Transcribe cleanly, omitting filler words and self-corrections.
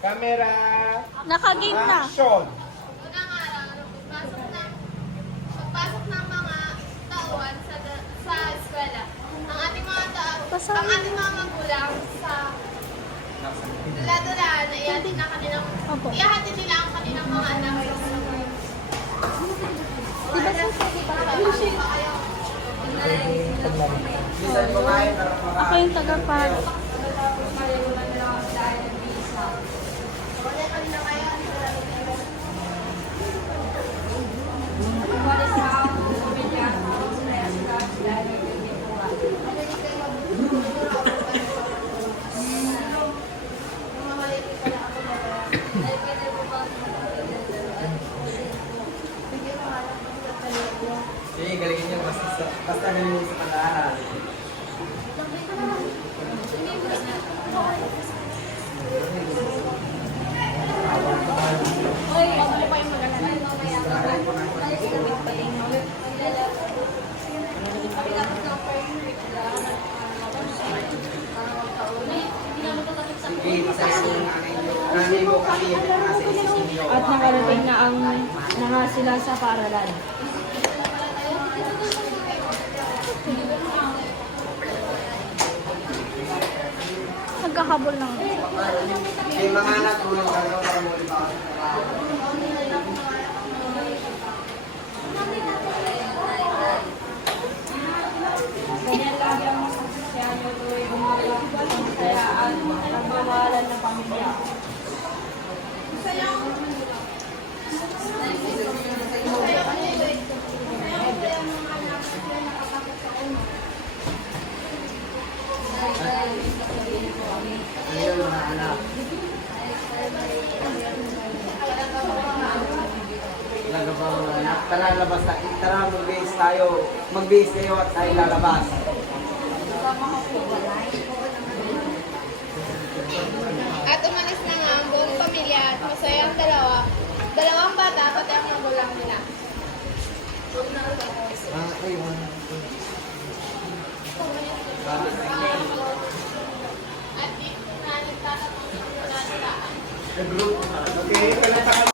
Camera. Nakagame na. Action. Unang araw, pagpasok ng mga tauhan sa eskwela, ang ating mga magulang sa dula-dulaan na ihatid nila ang kanilang mga anak sa school. Diba ako yung tagapag. Sige, galigin niyo. Basta galing mo sa pag-aaral. Sige, masaya mo yung nanay mo kasi nasa isip niyo. At nakarating na nga sila sa paaralan. Nagkakabol lang. Sige, mga anak mo yung gagawin para mo ulit ako. Ganyan lagi ang masasasyan nyo tuwing umaga. Kaya ang nagmamahalan ng pamilya. Ano yun, mga anak? Talaga ba mga anak? Tara, labas tayo. Tara, mag-base tayo. Mag-base kayo at tayo lalabas. At umalis na nga ang buong pamilya at masaya ang dalawang bata pati ang magulang nila. At dito na nagtatanong ng mga nila. Okay, kailan pa